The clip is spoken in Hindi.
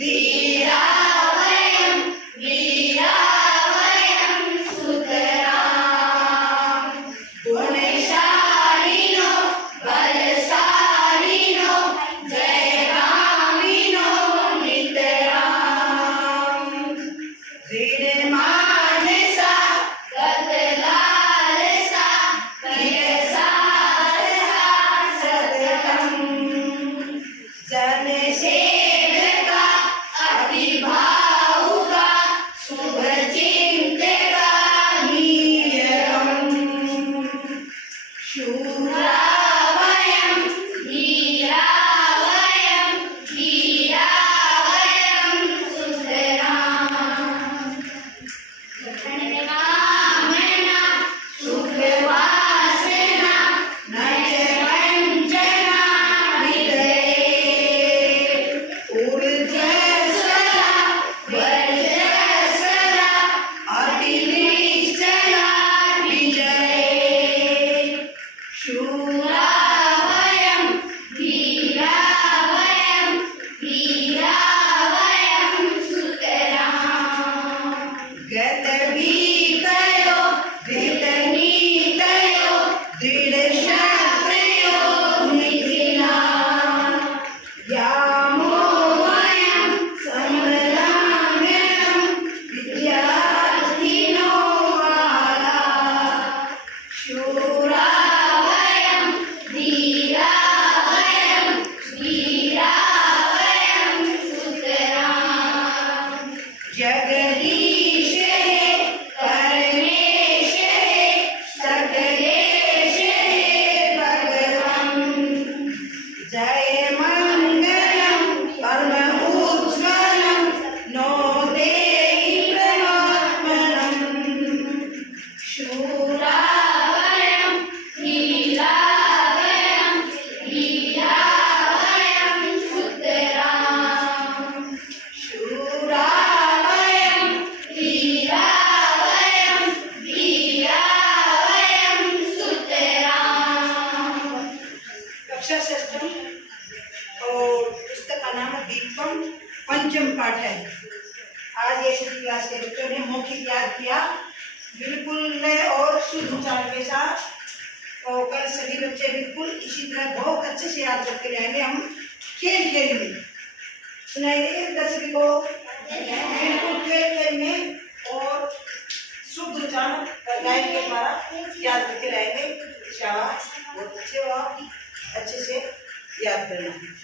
धीरा वयं वीरा वयं सुतरां गुणशालिनो बलशालिनो जयगामिनो नितरां ऋणमानसा गतलालसा प्रियसारसा सततं जनसेवका अतिभावुका शुभचिन्तका नीयरम् शूरा वयं धीरा वयं वीरा वयं सुतरां कामना सुखवासना न च वञ्चना हृदये ऊर्ध्वस्वरा वर्चस्वरा अतिनिश्चला विजये शूरा वयं धीरा वयं वीरा वयं सुतरां गतभीतयो धृतनीतयो दृढशक्तयो मिथिला यामो वयं समराङ्गणं विद्यार्थिनो बाला शूरा वयं धीरा वयं वीरा वयं सुतरां जगदीश हे परमेश हे सकलेश हे भगवन् जय मङ्गलं परम उज्ज्वलं नो देहि प्रमात्मनम् शूरा वयं धीरा वयं वीरा वयं सुतरां शूरा वयं धीरा वयं वीरा वयं सुतरां। कक्षा षष्ठम और पुस्तक का नाम है दीपम पंचम पाठ है। आज ये सभी क्लास के बच्चों ने मौखिक याद किया बिल्कुल नए और शुद्ध उच्चारण के साथ। और कल सभी बच्चे बिल्कुल इसी तरह बहुत अच्छे से याद करके जाएंगे। हम खेल खेल में सुनाएंगे सभी को बिल्कुल खेल खेल में और शुद्ध उच्चारण गायन के द्वारा याद करके लाएंगे। शाबाश, बहुत अच्छे हो आप, अच्छे से याद करना है।